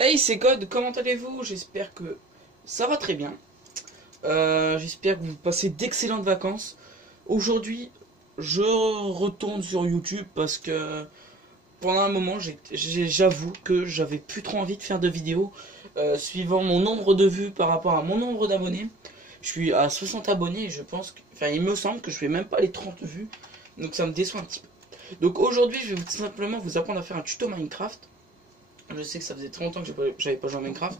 Hey, c'est God, comment allez-vous? J'espère que ça va très bien. J'espère que vous passez d'excellentes vacances. Aujourd'hui, je retourne sur YouTube parce que pendant un moment, j'avoue que j'avais plus trop envie de faire de vidéos suivant mon nombre de vues par rapport à mon nombre d'abonnés. Je suis à 60 abonnés et je pense que, enfin, il me semble que je fais même pas les 30 vues. Donc ça me déçoit un petit peu. Donc aujourd'hui, je vais tout simplement vous apprendre à faire un tuto Minecraft. Je sais que ça faisait très longtemps que j'avais pas joué à Minecraft.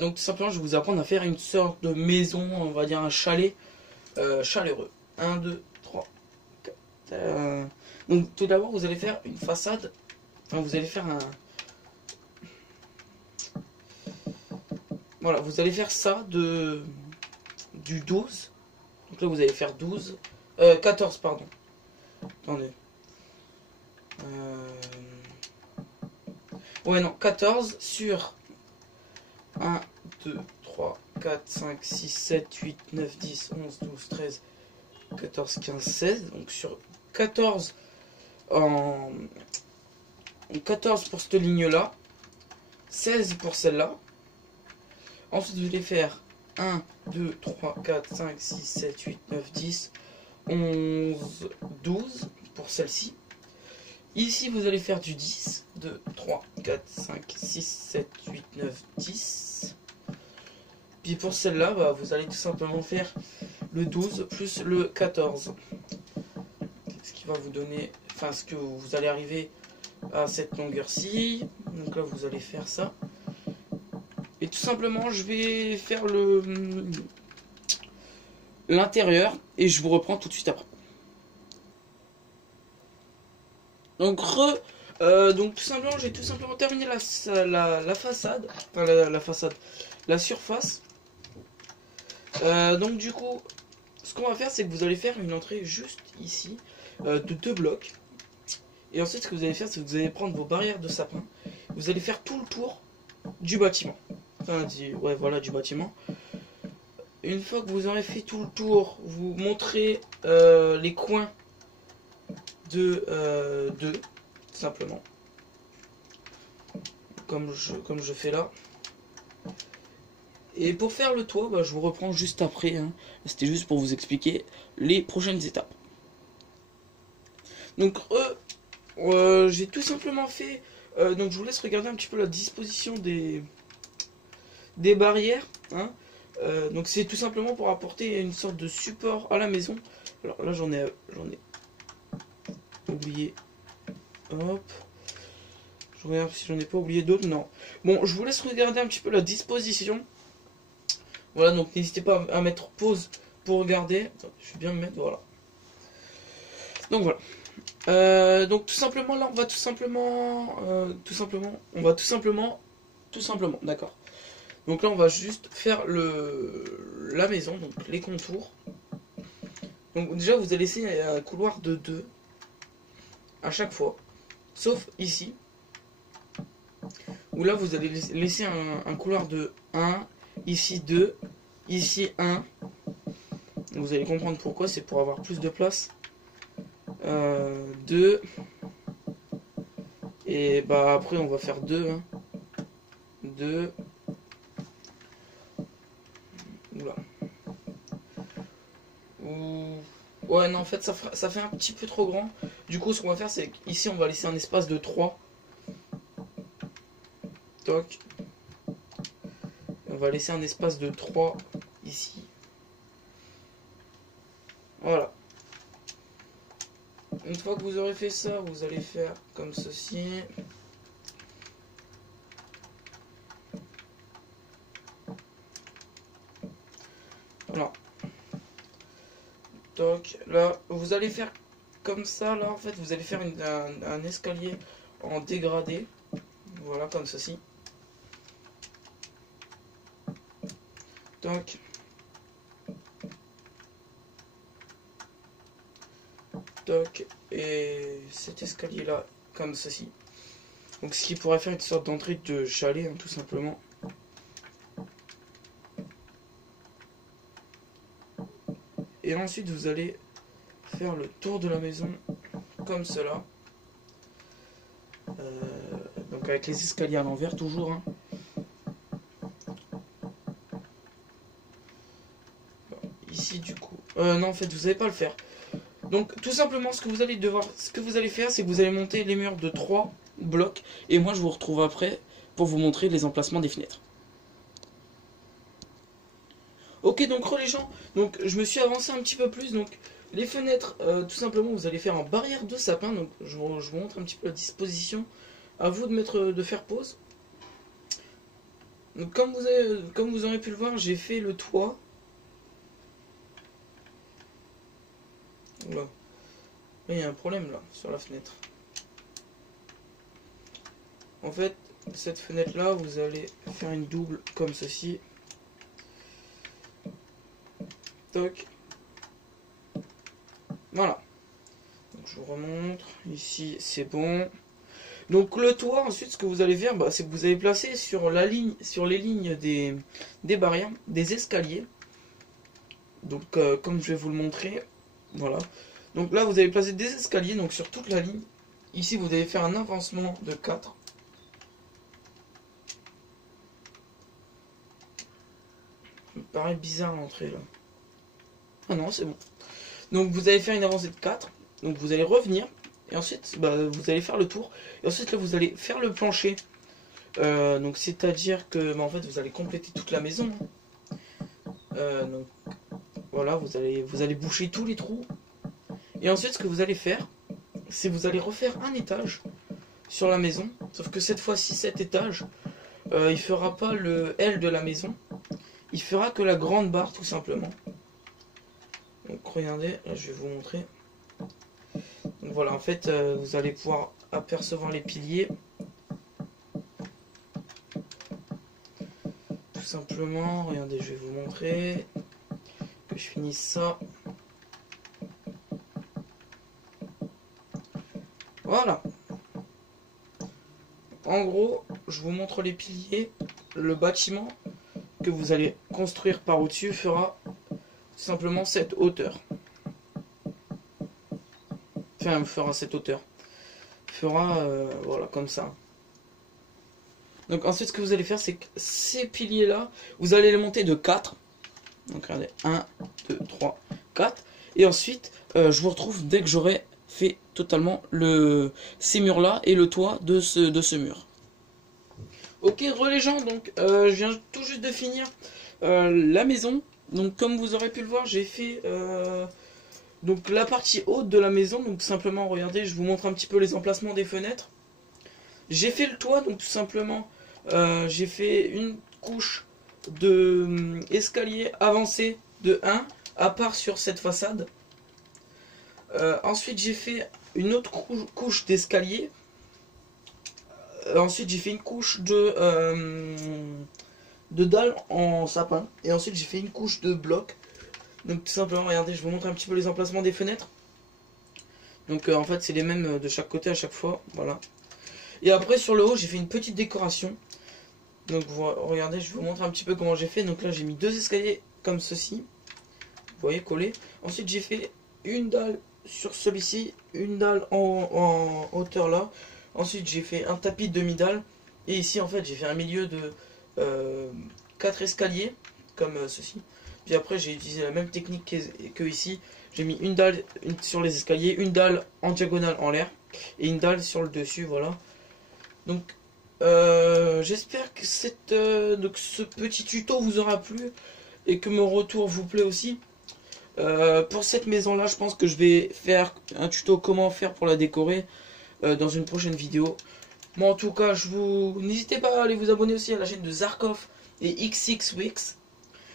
Donc tout simplement, je vais vous apprendre à faire une sorte de maison, on va dire un chalet chaleureux. 1, 2, 3, 4. Donc tout d'abord, vous allez faire une façade. Enfin, vous allez faire un... Voilà, vous allez faire ça du 12. Donc là, vous allez faire 12. 14, pardon. Attendez. Ouais, non, 14 sur 1, 2, 3, 4, 5, 6, 7, 8, 9, 10, 11, 12, 13, 14, 15, 16. Donc sur 14 en 14 pour cette ligne-là, 16 pour celle-là. Ensuite, vous allez faire 1, 2, 3, 4, 5, 6, 7, 8, 9, 10, 11, 12 pour celle-ci. Ici, vous allez faire du 10, 2, 3, 4, 5, 6, 7, 8, 9, 10. Puis pour celle-là, vous allez tout simplement faire le 12 plus le 14. Ce qui va vous donner, enfin ce que vous allez arriver à cette longueur-ci. Donc là, vous allez faire ça. Et tout simplement, je vais faire l'intérieur et je vous reprends tout de suite après. Donc donc tout simplement, j'ai tout simplement terminé la façade, enfin la façade, la surface. Donc du coup, ce qu'on va faire, c'est que vous allez faire une entrée juste ici, de 2 blocs. Et ensuite, ce que vous allez faire, c'est que vous allez prendre vos barrières de sapin. Vous allez faire tout le tour du bâtiment. Enfin, ouais, voilà, du bâtiment. Une fois que vous aurez fait tout le tour, vous montrez les coins de 2, tout simplement. Comme je fais là. Et pour faire le toit, je vous reprends juste après. Hein. C'était juste pour vous expliquer les prochaines étapes. Donc, j'ai tout simplement fait... donc, je vous laisse regarder un petit peu la disposition des barrières. Hein. Donc, c'est tout simplement pour apporter une sorte de support à la maison. Alors là, j'en ai oublié. Hop. Je regarde si j'en ai pas oublié d'autres. Non. Bon, je vous laisse regarder un petit peu la disposition. Voilà, donc n'hésitez pas à mettre pause pour regarder. Attends, je vais bien me mettre, voilà. Donc voilà. Donc tout simplement, là, on va tout simplement, d'accord. Donc là, on va juste faire la maison, donc les contours. Donc déjà, vous allez laisser un couloir de 2 à chaque fois, sauf ici, où là, vous allez laisser un couloir de 1, ici 2, ici 1. Vous allez comprendre pourquoi, c'est pour avoir plus de place. 2. Et après on va faire 2. Hein. 2. Oula. Ouais, non, en fait, ça fait un petit peu trop grand. Du coup, ce qu'on va faire, c'est qu'ici, on va laisser un espace de 3. Toc. On va laisser un espace de 3 ici. Voilà. Une fois que vous aurez fait ça, vous allez faire comme ceci. Voilà. Donc là, vous allez faire comme ça. Là, en fait, vous allez faire un escalier en dégradé. Voilà, comme ceci. Donc, toc, et cet escalier là comme ceci. Donc ce qui pourrait faire une sorte d'entrée de chalet, hein, tout simplement. Et ensuite vous allez faire le tour de la maison comme cela. Donc Donc avec les escaliers à l'envers toujours. Hein. Ici du coup. Non, en fait vous n'allez pas le faire. Donc tout simplement ce que vous allez faire, c'est que vous allez monter les murs de 3 blocs. Et moi je vous retrouve après pour vous montrer les emplacements des fenêtres. Ok, donc les gens, donc je me suis avancé un petit peu plus. Donc les fenêtres, tout simplement vous allez faire en barrière de sapin. Donc je vous montre un petit peu la disposition. À vous de faire pause. Donc comme vous aurez pu le voir, j'ai fait le toit. Oula. Là, il y a un problème là, sur la fenêtre. En fait, cette fenêtre là, vous allez faire une double comme ceci. Toc. Voilà. Donc, je vous remontre. Ici, c'est bon. Donc le toit, ensuite, ce que vous allez faire, c'est que vous allez placer sur la ligne, sur les lignes des barrières, des escaliers. Donc comme je vais vous le montrer, voilà. Donc là, vous allez placer des escaliers, donc sur toute la ligne. Ici, vous allez faire un avancement de 4. Ça me paraît bizarre l'entrée là. Ah non, c'est bon. Donc vous allez faire une avancée de 4. Donc vous allez revenir. Et ensuite, vous allez faire le tour. Et ensuite, là, vous allez faire le plancher. Donc c'est-à-dire que en fait, vous allez compléter toute la maison. Donc voilà, vous allez boucher tous les trous. Et ensuite, ce que vous allez faire, c'est vous allez refaire un étage sur la maison. Sauf que cette fois-ci, cet étage, il fera pas le L de la maison. Il fera que la grande barre, tout simplement. Donc regardez, là, je vais vous montrer. Donc voilà, en fait, vous allez pouvoir apercevoir les piliers. Tout simplement, regardez, je vais vous montrer. Que je finisse ça. Voilà. En gros, je vous montre les piliers. Le bâtiment que vous allez construire par au-dessus fera simplement cette hauteur. Enfin, fera cette hauteur. Fera, voilà, comme ça. Donc ensuite, ce que vous allez faire, c'est que ces piliers-là, vous allez les monter de 4. Donc regardez, 1, 2, 3, 4. Et ensuite, je vous retrouve dès que j'aurai fait totalement ces murs-là et le toit de ce mur. Ok, les gens, donc je viens tout juste de finir la maison. Donc comme vous aurez pu le voir, j'ai fait donc la partie haute de la maison. Donc simplement, regardez, je vous montre un petit peu les emplacements des fenêtres. J'ai fait le toit, donc tout simplement, j'ai fait une couche de escalier avancé de 1 à part sur cette façade. Ensuite j'ai fait une autre couche d'escalier. Ensuite j'ai fait une couche de dalles en sapin. Et ensuite j'ai fait une couche de blocs. Donc tout simplement, regardez, je vous montre un petit peu les emplacements des fenêtres. Donc en fait c'est les mêmes de chaque côté à chaque fois. Voilà. Et après sur le haut j'ai fait une petite décoration. Donc regardez, je vous montre un petit peu comment j'ai fait. Donc là j'ai mis 2 escaliers comme ceci. Vous voyez, collés. Ensuite j'ai fait une dalle sur celui-ci, une dalle en hauteur là. Ensuite j'ai fait un tapis de demi-dalle. Et ici en fait j'ai fait un milieu de 4 escaliers comme ceci. Puis après j'ai utilisé la même technique que ici. J'ai mis une dalle sur les escaliers, une dalle en diagonale en l'air et une dalle sur le dessus, voilà. Donc j'espère que ce petit tuto vous aura plu et que mon retour vous plaît aussi. Pour cette maison là, je pense que je vais faire un tuto comment faire pour la décorer dans une prochaine vidéo. Moi en tout cas, n'hésitez pas à aller vous abonner aussi à la chaîne de Zarkov et XX-Wix.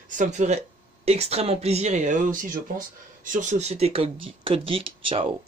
Ça me ferait extrêmement plaisir et à eux aussi je pense. Sur ce, c'était Code Geek. Ciao.